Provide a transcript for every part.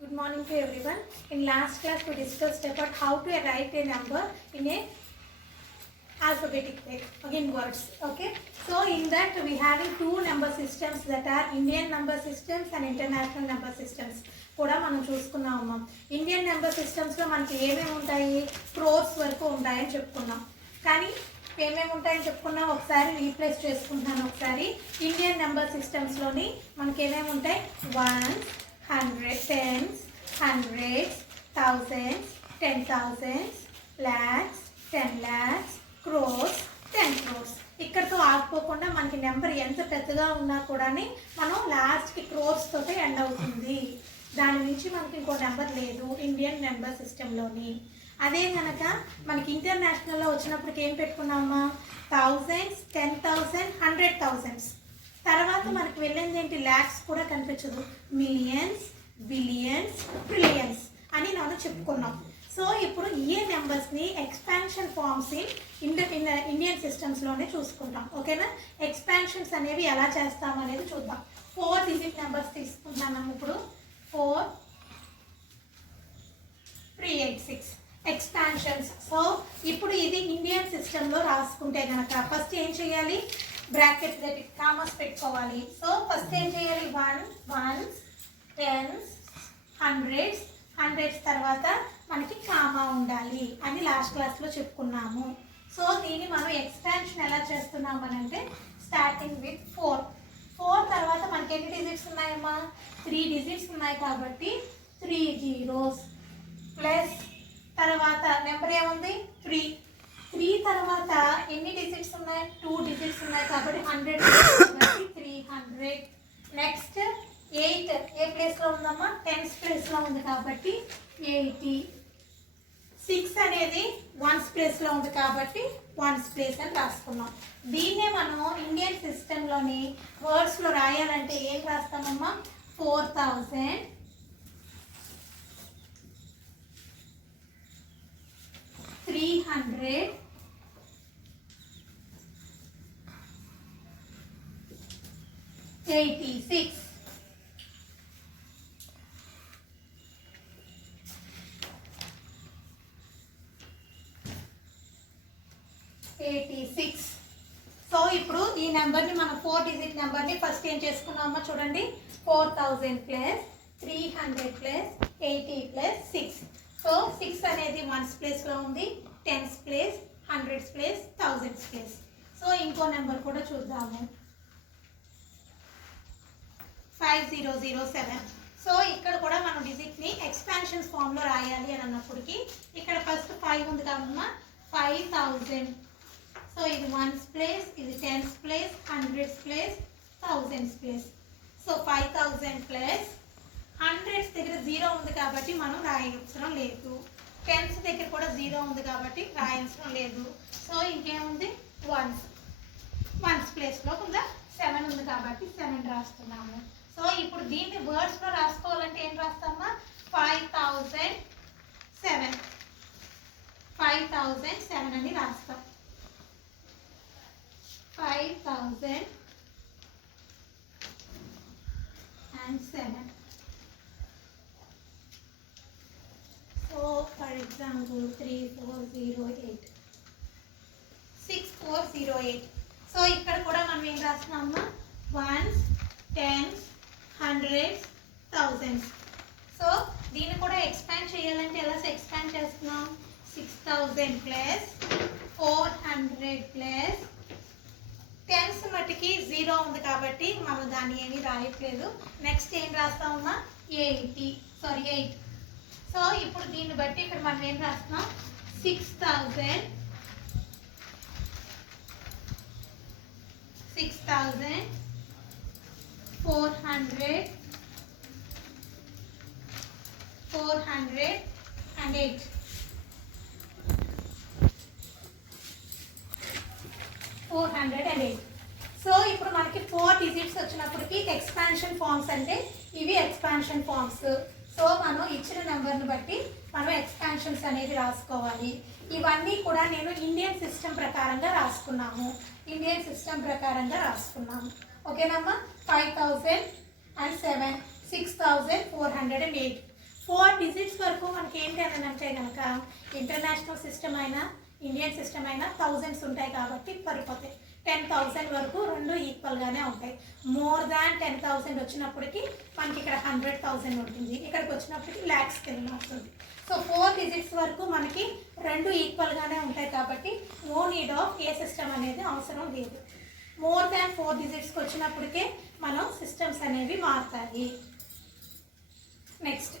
Good morning to everyone. In last class we discussed about how to write a number in a alphabetic way, again words. Okay. So in that we having two number systems that are Indian number systems and international number systems. కూడా మనం చూసుకున్నాము. Indian number సిస్టమ్స్లో మనకి ఏమేమి ఉంటాయి, క్రోర్స్ వరకు ఉంటాయని చెప్పుకున్నాం. కానీ ఏమేమి ఉంటాయని చెప్పుకున్నాం, ఒకసారి రీప్లేస్ చేసుకుంటున్నాను. ఒకసారి ఇండియన్ నెంబర్ సిస్టమ్స్లోని మనకి ఏమేమి ఉంటాయి, ones, hundred, tens, hundreds, thousands, 10,000, lakhs, 10 lakhs, crores, 10 crores. ఇక్కడతో ఆగిపోకుండా మనకి నెంబర్ ఎంత పెద్దగా ఉన్నా కూడా మనం లాస్ట్కి క్రోర్స్ తోటే ఎండ్ అవుతుంది. దాని నుంచి మనకి ఇంకో నెంబర్ లేదు ఇండియన్ నెంబర్ సిస్టంలోని. అదే కనుక మనకి ఇంటర్నేషనల్లో వచ్చినప్పటికి ఏం పెట్టుకున్నామా, థౌజండ్స్, 10,000, 100,000. తర్వాత మనకి వెళ్ళింది ఏంటి, ల్యాక్స్ కూడా కనిపించదు, మిలియన్స్, బిలియన్స్, ట్రిలియన్స్ అని మనం చెప్పుకున్నాం. సో ఇప్పుడు ఈ నెంబర్స్ని ఎక్స్పాన్షన్ ఫార్మ్స్ ఇండియన్ సిస్టమ్స్లోనే చూసుకుంటాం. ఓకేనా, ఎక్స్పాన్షన్స్ అనేవి ఎలా చేస్తాం అనేది చూద్దాం. 4 డిజిట్ నెంబర్స్ తీసుకుంటున్నాం ఇప్పుడు. 4, 3, 8, 6 ఎక్స్పాన్షన్స్. సో ఇప్పుడు ఇది ఇండియన్ సిస్టంలో రాసుకుంటే కనుక ఫస్ట్ ఏం చేయాలి, బ్రాకెట్ పెట్టి కామర్స్ పెట్టుకోవాలి. సో ఫస్ట్ ఏం చేయాలి, వన్స్, టెన్స్, హండ్రెడ్స్ తర్వాత మనకి కామా ఉండాలి అని లాస్ట్ క్లాస్లో చెప్పుకున్నాము. సో దీన్ని మనం ఎక్స్పాన్షన్ ఎలా చేస్తున్నాము అని అంటే, స్టార్టింగ్ విత్ 4 తర్వాత మనకి ఎన్ని డిజిట్స్ ఉన్నాయమ్మా, 3 డిజిట్స్ ఉన్నాయి కాబట్టి 3 zeros ప్లస్ తర్వాత నెంబర్ ఏముంది 3 తర్వాత ఎన్ని డిజిట్స్ ఉన్నాయి, 2 డిజిట్స్ ఉన్నాయి కాబట్టి 100 కాబట్టి 300. నెక్స్ట్ 8 ఏ ప్లేస్లో ఉందమ్మా, 10th ప్లేస్లో ఉంది కాబట్టి 80. 6 అనేది 1st ప్లేస్లో ఉంది కాబట్టి 1st ప్లేస్ అని రాసుకున్నాం. దీన్నే మనం ఇండియన్ సిస్టంలోని వర్డ్స్లో రాయాలంటే ఏం రాస్తామమ్మా, 4,000, 300, 86. 86. సో ఇప్పుడు ఈ నెంబర్ని మనం 4 డిజిట్ నెంబర్ని ఫస్ట్ ఏం చేసుకున్నామో చూడండి, 4,000 ప్లస్ 300 ప్లస్ 80 ప్లస్ 6. సో 6 అనేది 1st ప్లేస్లో ఉంది, 10th place, 100th place, 1000th place. So ఇంకో నెంబర్ కూడా చూద్దాము, 5007. సో ఇక్కడ కూడా మనం డిజిట్ని ఎక్స్పాన్షన్స్ ఫామ్లో రాయాలి అని అన్నప్పటికీ ఇక్కడ ఫస్ట్ 5 ఉంది కాబట్టి 5,000. సో ఇది 1st ప్లేస్, ఇది 10th place, 100th place, 1000th place. So 5,000 plus 100th దగ్గర 0 ఉంది కాబట్టి మనం రాయవసరం లేదు. 10th దగ్గర కూడా 0 ఉంది కాబట్టి రాయవసరం లేదు. సో ఇంకేముంది, 1st ప్లేస్లో ఉందా 7 ఉంది కాబట్టి 7 రాస్తున్నాము. సో ఇప్పుడు దీన్ని వర్డ్స్లో రాసుకోవాలంటే ఏం రాస్తామా, 5,007 అని రాస్తాం. 5,007. So for example 3408, 6408. సో ఇక్కడ కూడా మనం ఏం రాస్తున్నామా, 1s, 10s, 100s, 1000s. So దీన్ని కూడా ఎక్స్పాండ్ చేయాలంటే ఎలా ఎక్స్పాండ్ చేస్తున్నాం, 6,000 ప్లస్ 400 ప్లస్ 10th మట్టికి 0 ఉంది కాబట్టి మనం దాన్ని ఏమీ రాయట్లేదు. నెక్స్ట్ ఏం రాస్తామమ్మా, 8. సో ఇప్పుడు దీన్ని బట్టి ఇక్కడ మనం ఏం రాస్తున్నాం, 6,000, 400 and 8. 408. సో ఇప్పుడు మనకి 4 డిజిట్స్ వచ్చినప్పటికీ ఎక్స్పాన్షన్ ఫార్మ్స్ అంటే ఇవి ఎక్స్పాన్షన్ ఫార్మ్స్. సో మనం ఇచ్చిన నెంబర్ని బట్టి మనం ఎక్స్పాన్షన్స్ అనేది రాసుకోవాలి. ఇవన్నీ కూడా నేను ఇండియన్ సిస్టమ్ ప్రకారంగా రాసుకున్నాము. ఓకేనమ్మా, 5,007, 6,408. 4 digits వరకు మనకి ఏంటి అని అంటే కనుక ఇంటర్నేషనల్ సిస్టమ్ అయినా ఇండియన్ సిస్టమ్ అయినా థౌజండ్స్ ఉంటాయి కాబట్టి పడిపోతాయి. 10,000 వరకు రెండు ఈక్వల్గానే ఉంటాయి. మోర్ దాన్ 10,000 వచ్చినప్పటికీ మనకి ఇక్కడ 100,000 ఉంటుంది, ఇక్కడికి వచ్చినప్పటికి ల్యాక్స్ కింద వస్తుంది. సో 4 digits వరకు మనకి రెండు ఈక్వల్గానే ఉంటాయి కాబట్టి no need of a system అనేది అవసరం లేదు. మోర్ దాన్ 4 digitsకి వచ్చినప్పటికే మనం సిస్టమ్స్ అనేవి మారుతాయి. నెక్స్ట్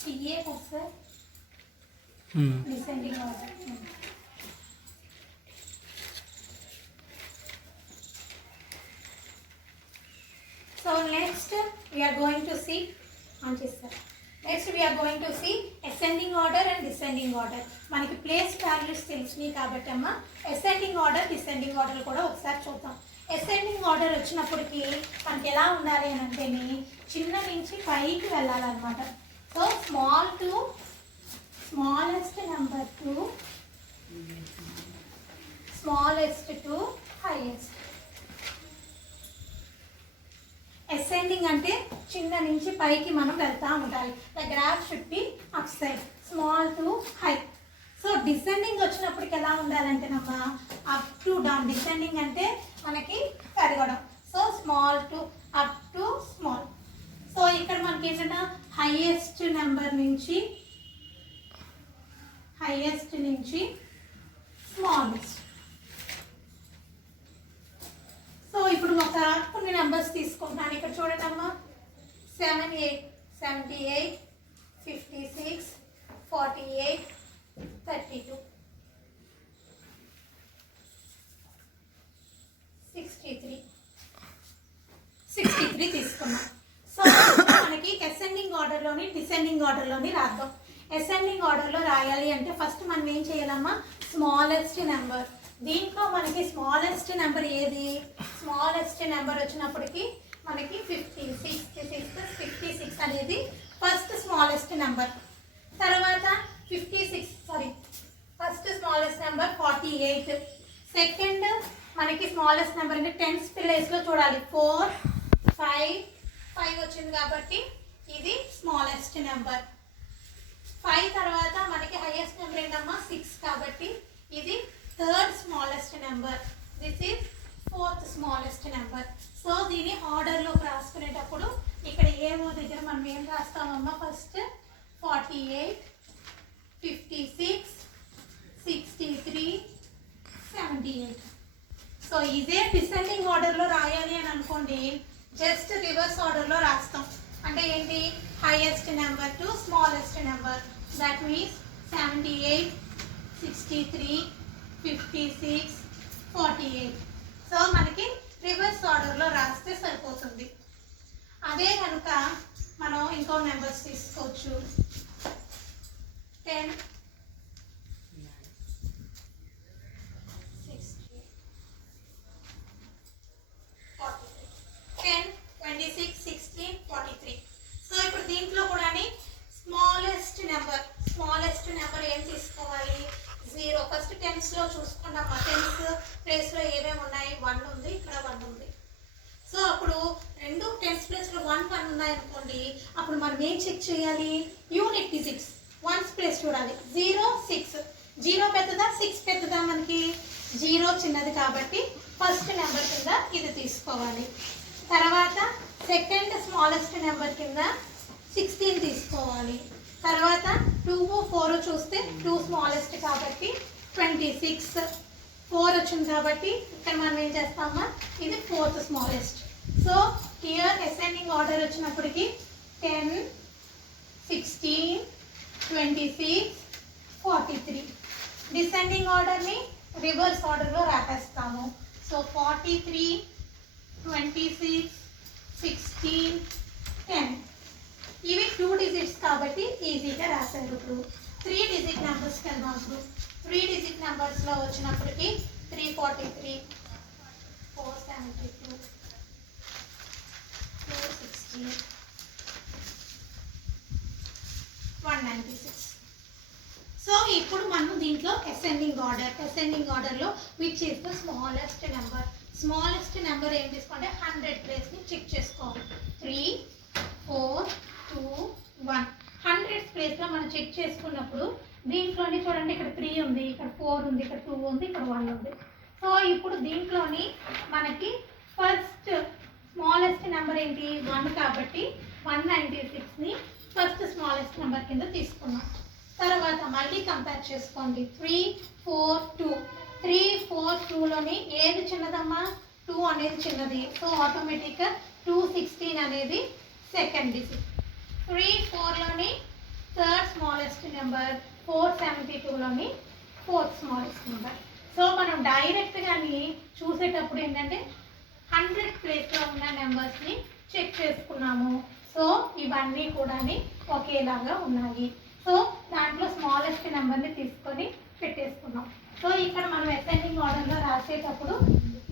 CA వస్తే descending order. So next we are going to see ascending order and descending order. మనకి ప్లేస్ వాల్యూస్ తెలిసినాయి కాబట్టి అమ్మ అసెండింగ్ ఆర్డర్ డిసెండింగ్ ఆర్డర్ కూడా ఒకసారి చూద్దాం. అసెండింగ్ ఆర్డర్ వచ్చినప్పటికీ మనకి ఎలా ఉండాలి అని అంటే చిన్న నుంచి పైకి వెళ్ళాలన్నమాట. So small to smallest number to smallest to highest. ascending అంటే చిన్న నుంచి పైకి మనం వెళ్తా ఉండాలి. the graph should be upside, small to high. So descending వచ్చినప్పటికి ఎలా ఉండాలంటే అప్ టు డౌన్. డిసెండింగ్ అంటే మనకి పెరగడం. So small to up to small. So ఇక్కడ మనకి ఏంటంటే హైయెస్ట్ నెంబర్ నుంచి స్మాలెస్ట్. సో ఇప్పుడు కొన్ని నెంబర్స్ తీసుకుంటున్నాను. ఇక్కడ చూడండి అమ్మా, 78, 56, 48, 32, 63 తీసుకున్నాం. సో మనకి అసెండింగ్ ఆర్డర్లోని డిసెండింగ్ ఆర్డర్లోని రాద్దాం. అసెండింగ్ ఆర్డర్లో రాయాలి అంటే ఫస్ట్ మనం ఏం చేయాలమ్మా, స్మాలెస్ట్ నెంబర్. దీంట్లో మనకి స్మాలెస్ట్ నెంబర్ ఏది? స్మాలెస్ట్ నెంబర్ వచ్చినప్పటికి మనకి 56 అనేది ఫస్ట్ స్మాలెస్ట్ నెంబర్. తర్వాత ఫస్ట్ స్మాలెస్ట్ నెంబర్ 48. సెకండ్ మనకి స్మాలెస్ట్ నెంబర్ అంటే 10th ప్లేస్లో చూడాలి. 4, 5 వచ్చింది కాబట్టి ఇది స్మాలెస్ట్ నెంబర్. 5 తర్వాత మనకి హైయెస్ట్ నెంబర్ ఏంటమ్మా 6 కాబట్టి ఇది third smallest number. This is fourth smallest number. So దీని ఆర్డర్లో రాసుకునేటప్పుడు ఇక్కడ ఏమో దగ్గర మనం ఏం రాస్తామమ్మా, ఫస్ట్ 48, 56, 63, 78. సో ఇదే డిసెండింగ్ ఆర్డర్లో రాయాలి అని అనుకోండి, జస్ట్ రివర్స్ ఆర్డర్లో రాస్తాం. అంటే ఏంటి, highest number to smallest number. That means 78, 63, 56, 48. So మనకి రివర్స్ ఆర్డర్లో రాస్తే సరిపోతుంది. అదే కనుక మనం ఇంకో నెంబర్స్ తీసుకోవచ్చు. 10, 26, 16, 43. సో ఇప్పుడు దీంట్లో కూడా స్మాలెస్ట్ నెంబర్ ఏం తీసుకోవాలి, 0. ఫస్ట్ టెన్స్లో చూసుకున్నాం. 10th ప్లేస్లో ఏమేమి ఉన్నాయి, 1 ఉంది, ఇక్కడ 1 ఉంది. సో అప్పుడు రెండు 10th ప్లేస్లో 1 ఉన్నాయి అనుకోండి, అప్పుడు మనం ఏం చెక్ చేయాలి, యూనిట్ డిజిట్స్ 1th ప్లేస్ చూడాలి. 0, 6. 0 పెద్దదా 6 పెద్దదా? మనకి 0 చిన్నది కాబట్టి ఫస్ట్ నెంబర్ కింద ఇది తీసుకోవాలి. తర్వాత సెకండ్ స్మాలెస్ట్ నెంబర్ కింద 16 తీసుకోవాలి. తర్వాత 2, 4 చూస్తే 2 స్మాలెస్ట్ కాబట్టి 26. 4 వచ్చింది కాబట్టి ఇక్కడ మనం ఏం చేస్తామా, ఇది fourth smallest. So here ascending order వచ్చినప్పటికి 10, 16, 26, 43. డిసెండింగ్ ఆర్డర్ని రివర్స్ ఆర్డర్లో రాసేస్తాము. సో 43, 26, 16, 10. ఇవి 2 digits కాబట్టి ఈజీగా రాశారు. ఇప్పుడు 3 digit నెంబర్స్కి వెళ్దాం. ఇప్పుడు 3 digit నెంబర్స్లో వచ్చినప్పటికీ 343, 4, 7, 472, 260, 196. సో ఇప్పుడు మనం దీంట్లో అసెండింగ్ ఆర్డర్లో which is the smallest number ఏం తీసుకుంటే 100 ప్లేస్ని చెక్ చేసుకోవాలి. 3, 4, 2, 1. 100 ప్లేస్లో మనం చెక్ చేసుకున్నప్పుడు దీంట్లోని చూడండి, ఇక్కడ 3 ఉంది, ఇక్కడ 4 ఉంది, ఇక్కడ 2 ఉంది, ఇక్కడ 1 ఉంది. సో ఇప్పుడు దీంట్లోని మనకి ఫస్ట్ స్మాలెస్ట్ నెంబర్ ఏంటి 1 కాబట్టి 196ని ఫస్ట్ స్మాలెస్ట్ నెంబర్ కింద తీసుకున్నాం. తర్వాత మళ్ళీ కంపేర్ చేసుకోండి. 3, 4, 2. 3, 4, 2లోని ఏది చిన్నదమ్మా? 2 అనేది చిన్నది. సో ఆటోమేటిక్గా 216 అనేది సెకండ్ డిజిట్. 3, 4లోని థర్డ్ స్మాలెస్ట్ నెంబర్, 472లోని ఫోర్త్ స్మాలెస్ట్ నెంబర్. సో మనం డైరెక్ట్గాని చూసేటప్పుడు ఏంటంటే 100 ప్లేస్లో ఉన్న నెంబర్స్ని చెక్ చేసుకున్నాము. సో ఇవన్నీ కూడా ఒకేలాగా ఉన్నాయి. సో దాంట్లో స్మాలెస్ట్ నెంబర్ని తీసుకొని పెట్టేసుకున్నాం. సో ఇక్కడ మనం అసెండింగ్ ఆర్డర్లో రాసేటప్పుడు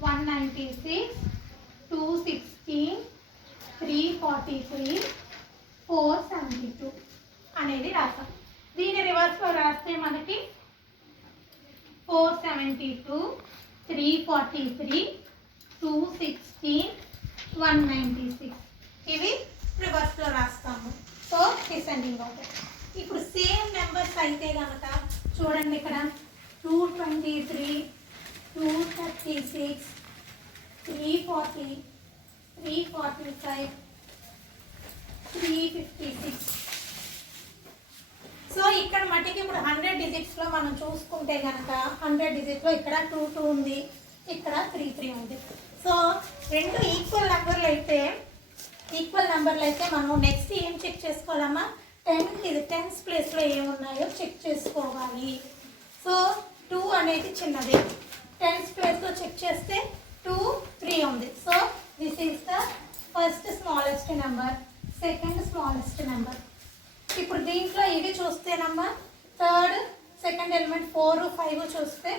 196, 216, 343, 472 అనేది రాసాం. దీని రివర్స్లో రాస్తే మనకి 472, 343, 216, 196 ఇవి రివర్స్లో రాస్తాము. So descending order. ఇప్పుడు సేమ్ నెంబర్స్ అయితే కనుక చూడండి, ఇక్కడ 223, 236, 340, 345, 356. సో ఇక్కడ మట్టికి ఇప్పుడు 100 డిజిట్స్లో మనం చూసుకుంటే కనుక 100 డిజిట్లో ఇక్కడ 22 ఉంది, ఇక్కడ 33 ఉంది. సో రెండు ఈక్వల్ నెంబర్లు అయితే మనం నెక్స్ట్ ఏం చెక్ చేసుకోవాలమ్మా? 10th ప్లేస్లో ఏమున్నాయో చెక్ చేసుకోవాలి. సో 2 అనేది చిన్నది. 10th ప్లేస్లో చెక్ చేస్తే 2, 3 ఉంది. So this is the first smallest number, second smallest number. ఇప్పుడు దీంట్లో ఇవి చూస్తేనమ్మా థర్డ్, సెకండ్ ఎలిమెంట్ 4, 5 చూస్తే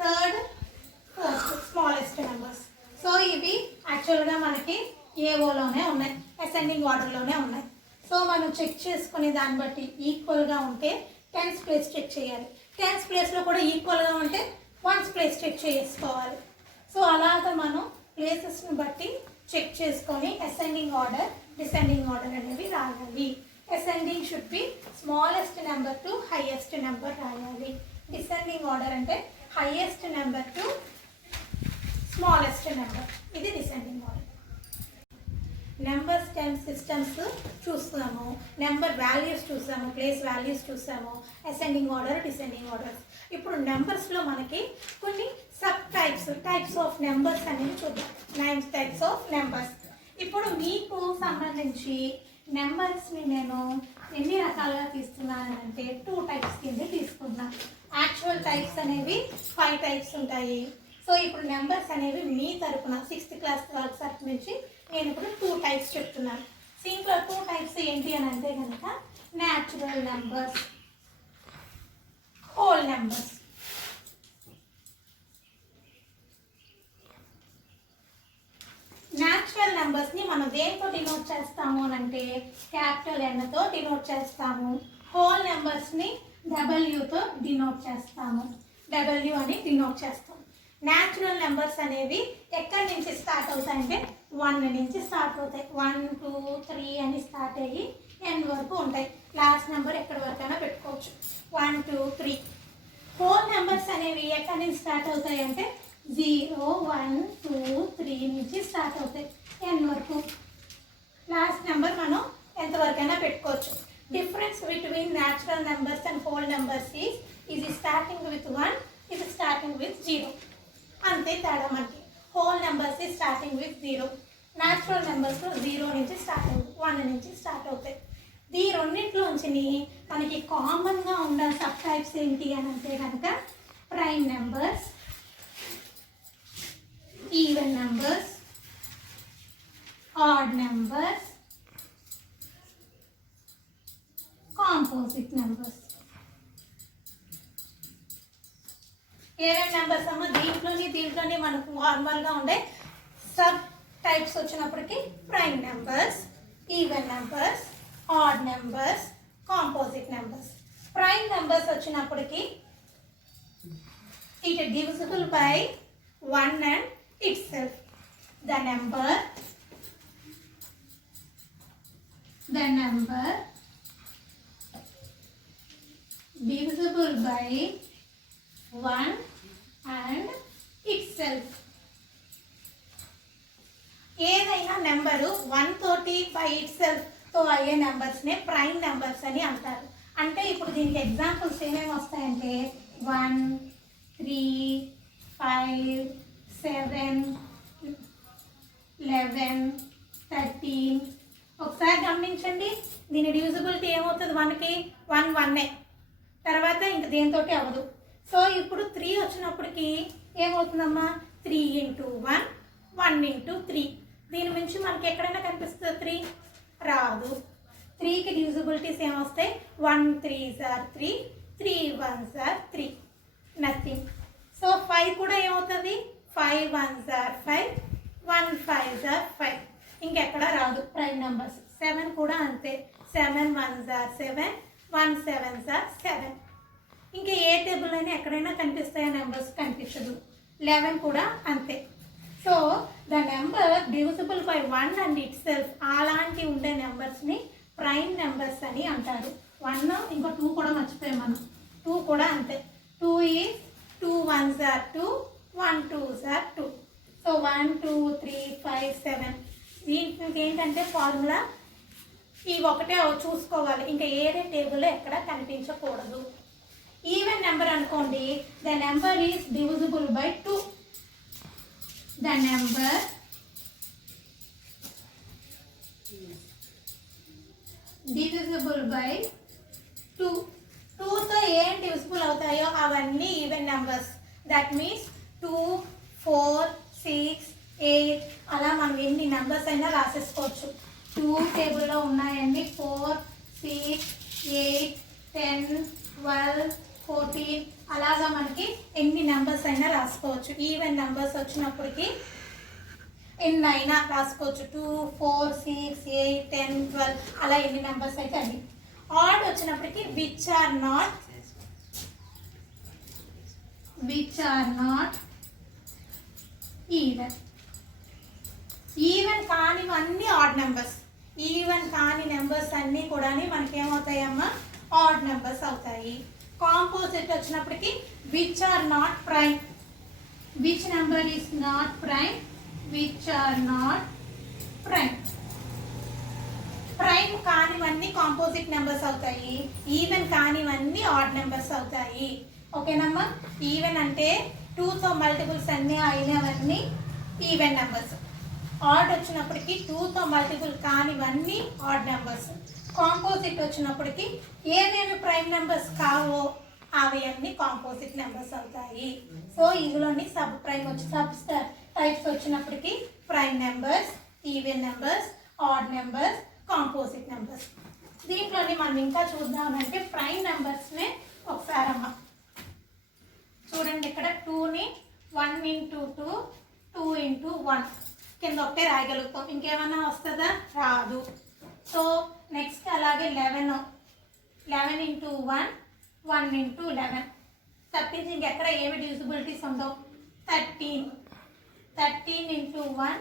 third, fourth smallest numbers. So ఇవి యాక్చువల్గా మనకి ఏఓలోనే ఉన్నాయి, అసెండింగ్ ఆర్డర్లోనే ఉన్నాయి. సో మనం చెక్ చేసుకునే దాన్ని బట్టి ఈక్వల్గా ఉంటే 10th ప్లేస్ చెక్ చేయాలి. 10th ప్లేస్లో కూడా ఈక్వల్గా ఉంటే 1st ప్లేస్ చెక్ చేసుకోవాలి. సో అలాగా మనం ప్లేసెస్ని బట్టి చెక్ చేసుకొని అసెండింగ్ ఆర్డర్, డిసెండింగ్ ఆర్డర్ అనేవి రాయాలి. Ascending should be smallest number to highest number రాయాలి. డిసెండింగ్ ఆర్డర్ అంటే highest number to smallest number. ఇది డిసెండింగ్ ఆర్డర్. నెంబర్ సిస్టమ్స్ చూస్తాము, నెంబర్ వాల్యూస్ చూసాము, ప్లేస్ వాల్యూస్ చూసాము, అసెండింగ్ ఆర్డర్, డిసెండింగ్ ఆర్డర్స్. ఇప్పుడు నెంబర్స్లో మనకి కొన్ని సబ్ టైప్స్ ఆఫ్ నెంబర్స్ అనేవి చూద్దాం. 9 టైప్స్ ఆఫ్ నెంబర్స్. ఇప్పుడు మీకు సంబంధించి నెంబర్స్ని నేను ఎన్ని రకాలుగా తీస్తున్నాను అంటే 2 టైప్స్ కింద తీసుకుంటున్నాను. యాక్చువల్ టైప్స్ అనేవి 5 టైప్స్ ఉంటాయి. సో ఇప్పుడు నెంబర్స్ అనేవి మీ తరపున 6th క్లాస్ తరపు నుంచి నేను ఇప్పుడు 2 టైప్స్ చెప్తున్నాను. దీంట్లో 2 టైప్స్ ఏంటి అని అంటే కనుక natural numbers, whole numbers. Natural నెంబర్స్ని మనం దేంతో డినోట్ చేస్తాము అని అంటే క్యాపిటల్ Nతో డినోట్ చేస్తాము. హోల్ నెంబర్స్ని Wతో డినోట్ చేస్తాము. W అని డినోట్ చేస్తాం. న్యాచురల్ నెంబర్స్ అనేవి ఎక్కడి నుంచి స్టార్ట్ అవుతాయంటే 1 నుంచి స్టార్ట్ అవుతాయి. 1, 2, 3 అని స్టార్ట్ అయ్యి n వరకు ఉంటాయి. లాస్ట్ నెంబర్ ఎక్కడి వరకైనా పెట్టుకోవచ్చు. 1, 2, 3. హోల్ నెంబర్స్ అనేవి ఎక్కడి నుంచి స్టార్ట్ అవుతాయి అంటే 0, 1, 2, 3 నుంచి స్టార్ట్ అవుతాయి n వరకు. లాస్ట్ నెంబర్ మనం ఎంతవరకైనా పెట్టుకోవచ్చు. Difference between natural numbers and whole numbers is ఇది స్టార్టింగ్ విత్ 1, ఇది స్టార్టింగ్ విత్ 0. అంతే తేడా మనకి. Whole numbers is starting with 0. Natural నెంబర్స్లో 0 నుంచి స్టార్ట్ అవుతాయి, 1 నుంచి స్టార్ట్ అవుతాయి. ఈ రెండింటిలోంచి మనకి కామన్గా ఉన్న సబ్ టైప్స్ ఏంటి అని అంటే కనుక prime numbers, even numbers, odd numbers, composite numbers. ఏమేమి నెంబర్స్ అమ్మ దీంట్లోని మనకు నార్మల్గా ఉండే సబ్ టైప్స్ వచ్చినప్పటికి prime numbers, even numbers, odd numbers, composite numbers. Prime numbers వచ్చినప్పటికి it is divisible by 1 and itself. The number divisible by 1 and itself. ఏదైనా number 1 తోటి బై ఇట్ సెల్ఫ్ తో అయ్యే నెంబర్స్నే ప్రైమ్ నెంబర్స్ అని అంటారు. అంటే ఇప్పుడు దీనికి ఎగ్జాంపుల్స్ ఏమేమి వస్తాయంటే 1, 3, 5, 7, 11, 13. ఒకసారి గమనించండి, దీని డివిజిబిలిటీ ఏమవుతుంది? 1కి 1 1 తర్వాత ఇంక దేనితోటి అవ్వదు. సో ఇప్పుడు 3 వచ్చినప్పటికి ఏమవుతుందమ్మా? 3 × 1 1 × 3. దీని నుంచి మనకి ఎక్కడైనా కనిపిస్తుంది 3? రాదు. 3కి డివిజిబిలిటీస్ ఏమొస్తాయి? 1 3s are 3, 3 1s are 3, nothing. So 5 కూడా ఏమవుతుంది? 5 1s are 5, 1 5s are 5. ఇంకెక్కడ రాదు ప్రైమ్ నెంబర్స్. 7 కూడా అంతే, 7 1s are 7, 1 7s are 7. ఇంకా ఏ టేబుల్ అయినా ఎక్కడైనా కనిపిస్తాయా నెంబర్స్? కనిపించదు. 11 కూడా అంతే. So the number divisible by 1 and it self, అలాంటి ఉండే నెంబర్స్ని ప్రైమ్ నెంబర్స్ అని అంటారు. 1 ఇంకా 2 కూడా మర్చిపోయాం మనం. 2 కూడా అంతే. 2 is 2 1s are 2, 1 2s are 2. So 1 2 3 5 7. దీనికి ఏంటంటే ఫార్ములా ఈ ఒకటే చూసుకోవాలి, ఇంకా ఏరే టేబుల్ ఎక్కడ కనిపించకూడదు. ఈవెన్ నెంబర్ అనుకోండి, the number is divisible by 2. The number divisible by 2. 2తో ఏం డివిజిబుల్ అవుతాయో అవన్నీ ఈవెన్ నెంబర్స్. దట్ మీన్స్ 2 4 6 8 అలా మనం ఎన్ని నెంబర్స్ అయినా రాసేసుకోవచ్చు. 2 టేబుల్లో ఉన్నాయండి 4 6 8 10 12 14 అలాగా మనకి ఎన్ని నెంబర్స్ అయినా రాసుకోవచ్చు. ఈవెన్ నెంబర్స్ వచ్చినప్పటికి ఎన్ని అయినా రాసుకోవచ్చు. 2 4 6 8 10 12 అలా ఎన్ని నెంబర్స్ అయితే అన్ని. ఆడ్ వచ్చినప్పటికి which are not even. Even కానివన్నీ ఆడ్ నెంబర్స్. ఈవెన్ కాని నెంబర్స్ అన్నీ కూడా మనకి ఏమవుతాయమ్మా? ఆడ్ నెంబర్స్ అవుతాయి. కాంపోజిట్ వచ్చినప్పటికి which are not prime. Which number is not prime? Which are not prime. Prime కానివన్నీ కాంపోజిట్ నెంబర్స్ అవుతాయి, ఈవెన్ కానివన్నీ ఆడ్ నెంబర్స్ అవుతాయి. ఓకేనమ్మా? ఈవెన్ అంటే 2తో మల్టిపుల్స్ అన్నీ అయినవన్నీ ఈవెన్ నెంబర్స్. ఆడ్ వచ్చినప్పటికి 2తో మల్టిపుల్ కానివన్నీ ఆడ్ నెంబర్స్. కాంపోజిట్ వచ్చినప్పటికి ఏమేమి ప్రైమ్ నెంబర్స్ కావో అవి అన్ని కాంపోజిట్ నెంబర్స్ అవుతాయి. సో ఇందులోని సబ్ టైప్స్ వచ్చినప్పటికి prime numbers, even numbers, odd numbers, composite numbers. దీంట్లోని మనం ఇంకా చూద్దామంటే ప్రైమ్ నెంబర్స్నే ఒకసారి అమ్మ చూడండి. ఇక్కడ 2ని 1 × 2 2 × 1 కింద ఒకటే రాయగలుగుతాం. ఇంకేమైనా వస్తుందా? రాదు. సో నెక్స్ట్ అలాగే 11 × 1 1 × 11 తప్పించి ఇంకెక్కడ ఏమి డివిజిబిలిటీస్ ఉండవు. 13 × 1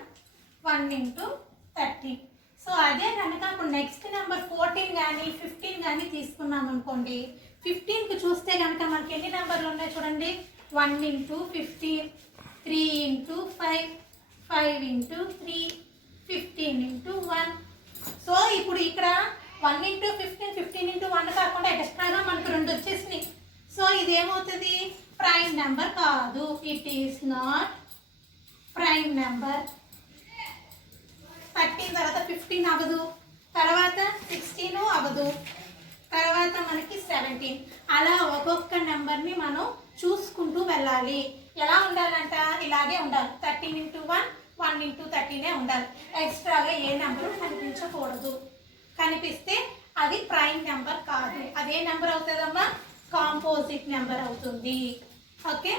1 × 13. సో అదే కనుక ఇప్పుడు నెక్స్ట్ నెంబర్ 14 కానీ 15 కానీ తీసుకున్నాం అనుకోండి. 15కి చూస్తే కనుక మనకి ఎన్ని నెంబర్లు ఉన్నాయి చూడండి. 1 × 15, 3 × 5, 5 × 3, 15 × 1. సో ఇప్పుడు ఇక్కడ 1 × 15, 15 × 1 కాకుండా ఎక్స్ట్రాగా మనకు 2 వచ్చేసినాయి. సో ఇదేమవుతుంది? ప్రైమ్ నెంబర్ కాదు. It is not prime number. 13 తర్వాత 15 అవ్వదు, తర్వాత 16 అవ్వదు, తర్వాత మనకి 17. అలా ఒక్కొక్క నెంబర్ని మనం చూసుకుంటూ వెళ్ళాలి. ఎలా ఉండాలంట? ఇలాగే ఉండాలి. 13 × 1 1 × 13 ఉండాలి. ఎక్స్ట్రాగా ఏ నెంబరు కనిపించకూడదు. కనిపిస్తే అది ప్రైమ్ నెంబర్ కాదు. అదే నెంబర్ అవుతుందమ్మా? కాంపోజిట్ నెంబర్ అవుతుంది. ఓకే.